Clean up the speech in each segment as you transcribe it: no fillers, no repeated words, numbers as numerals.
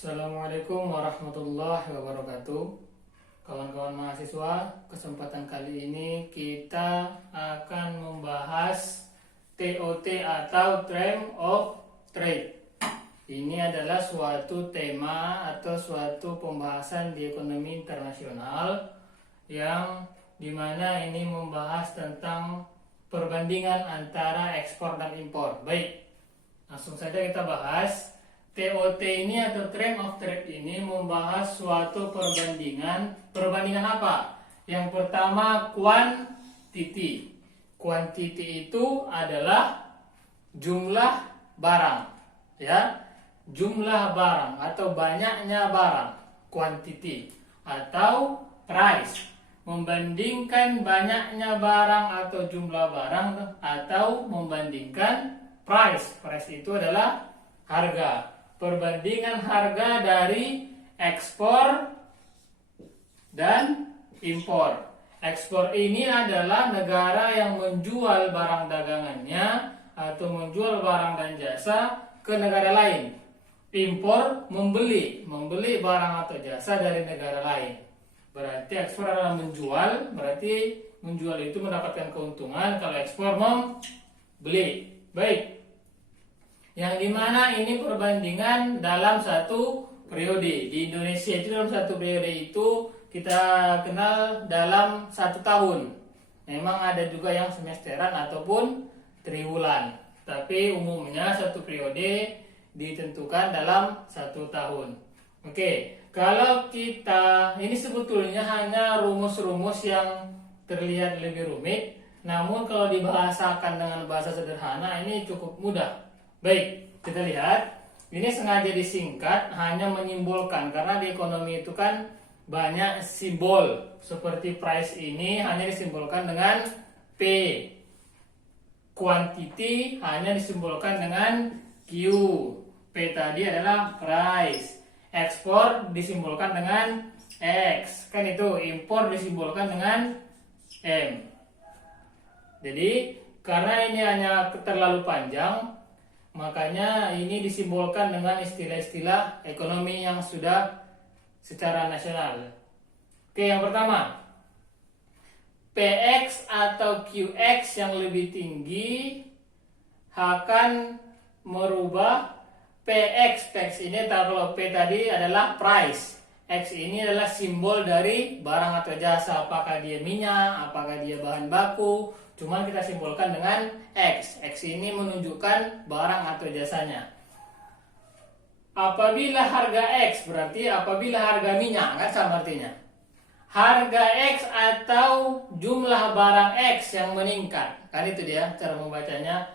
Assalamualaikum warahmatullahi wabarakatuh. Kawan-kawan mahasiswa, kesempatan kali ini kita akan membahas TOT atau Term of Trade. Ini adalah suatu tema atau suatu pembahasan di ekonomi internasional yang dimana ini membahas tentang perbandingan antara ekspor dan impor. Baik, langsung saja kita bahas. TOT ini atau Term of Trade ini membahas suatu perbandingan. Perbandingan apa? Yang pertama, kuantiti. Kuantiti itu adalah jumlah barang, ya. Jumlah barang atau banyaknya barang, kuantiti. Atau price, membandingkan banyaknya barang atau jumlah barang, atau membandingkan price. Price itu adalah harga. Perbandingan harga dari ekspor dan impor. Ekspor ini adalah negara yang menjual barang dagangannya atau menjual barang dan jasa ke negara lain. Impor membeli barang atau jasa dari negara lain. Berarti ekspor adalah menjual, berarti menjual itu mendapatkan keuntungan, kalau ekspor membeli. Baik. Yang dimana ini perbandingan dalam satu periode. Di Indonesia itu dalam satu periode itu kita kenal dalam 1 tahun. Memang ada juga yang semesteran ataupun triwulan. Tapi umumnya satu periode ditentukan dalam 1 tahun. Oke, kalau kita, ini sebetulnya hanya rumus-rumus yang terlihat lebih rumit. Namun kalau dibahasakan dengan bahasa sederhana ini cukup mudah. Baik, kita lihat. Ini sengaja disingkat, hanya menyimbolkan. Karena di ekonomi itu kan banyak simbol. Seperti price ini hanya disimbolkan dengan P. Quantity hanya disimbolkan dengan Q. P tadi adalah price. Ekspor disimbolkan dengan X. Kan itu, impor disimbolkan dengan M. Jadi, karena ini hanya terlalu panjang, makanya ini disimbolkan dengan istilah-istilah ekonomi yang sudah secara nasional. Oke, yang pertama, PX atau QX yang lebih tinggi akan merubah PX. PX ini, kalau P tadi adalah price, X ini adalah simbol dari barang atau jasa. Apakah dia minyak, apakah dia bahan baku, cuma kita simbolkan dengan X. X ini menunjukkan barang atau jasanya. Apabila harga X, berarti apabila harga minyak, kan sama artinya. Harga X atau jumlah barang X yang meningkat. Kan itu dia cara membacanya.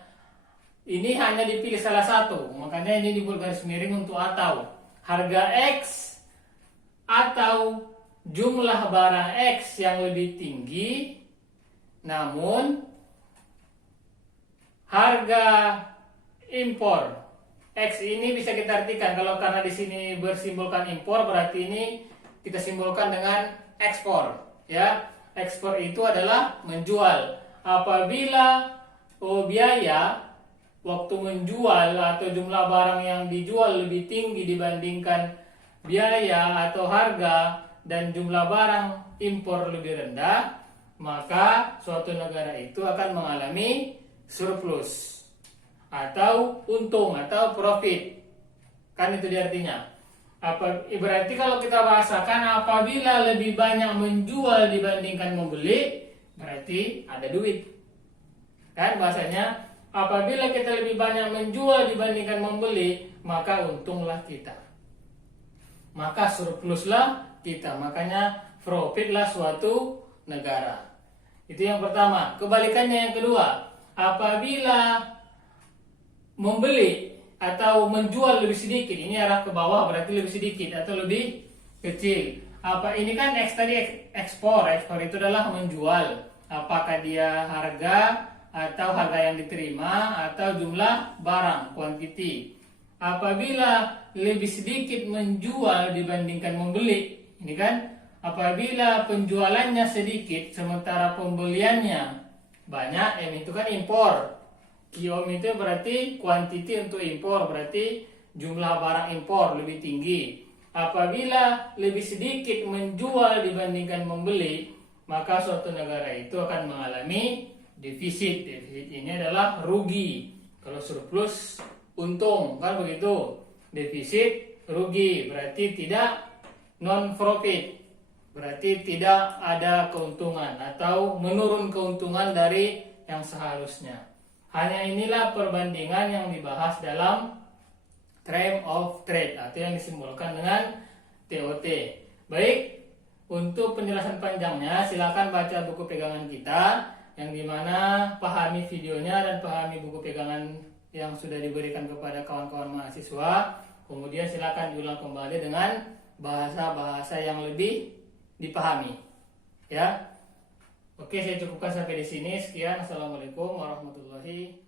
Ini hanya dipilih salah satu. Makanya ini dibuat garis miring untuk atau. Harga X atau jumlah barang X yang lebih tinggi, namun harga impor X ini bisa kita artikan, kalau karena di sini bersimbolkan impor, berarti ini kita simbolkan dengan ekspor, ya. Ekspor itu adalah menjual. Apabila biaya waktu menjual atau jumlah barang yang dijual lebih tinggi dibandingkan biaya atau harga, dan jumlah barang impor lebih rendah, maka suatu negara itu akan mengalami surplus atau untung atau profit. Kan itu dia artinya. Berarti kalau kita bahasakan, apabila lebih banyak menjual dibandingkan membeli, berarti ada duit. Kan bahasanya, apabila kita lebih banyak menjual dibandingkan membeli, maka untunglah kita. Maka surpluslah kita. Makanya profitlah suatu negara. Itu yang pertama. Kebalikannya yang kedua, apabila membeli atau menjual lebih sedikit, ini arah ke bawah berarti lebih sedikit atau lebih kecil. Ini kan X tadi ekspor. Ekspor itu adalah menjual. Apakah dia harga atau harga yang diterima atau jumlah barang, quantity. Apabila lebih sedikit menjual dibandingkan membeli, ini kan apabila penjualannya sedikit sementara pembeliannya banyak, M itu kan impor. QM itu berarti quantity untuk impor, berarti jumlah barang impor lebih tinggi. Apabila lebih sedikit menjual dibandingkan membeli, maka suatu negara itu akan mengalami defisit. Defisit ini adalah rugi. Kalau surplus untung, kan begitu. Defisit rugi, berarti tidak non profit, berarti tidak ada keuntungan atau menurun keuntungan dari yang seharusnya. Hanya inilah perbandingan yang dibahas dalam term of trade atau yang disimbolkan dengan TOT. Baik, untuk penjelasan panjangnya silakan baca buku pegangan kita, yang dimana pahami videonya dan pahami buku pegangan yang sudah diberikan kepada kawan-kawan mahasiswa. Kemudian silakan diulang kembali dengan bahasa-bahasa yang lebih dipahami. Ya. Oke, saya cukupkan sampai di sini. Sekian. Assalamualaikum warahmatullahi wabarakatuh.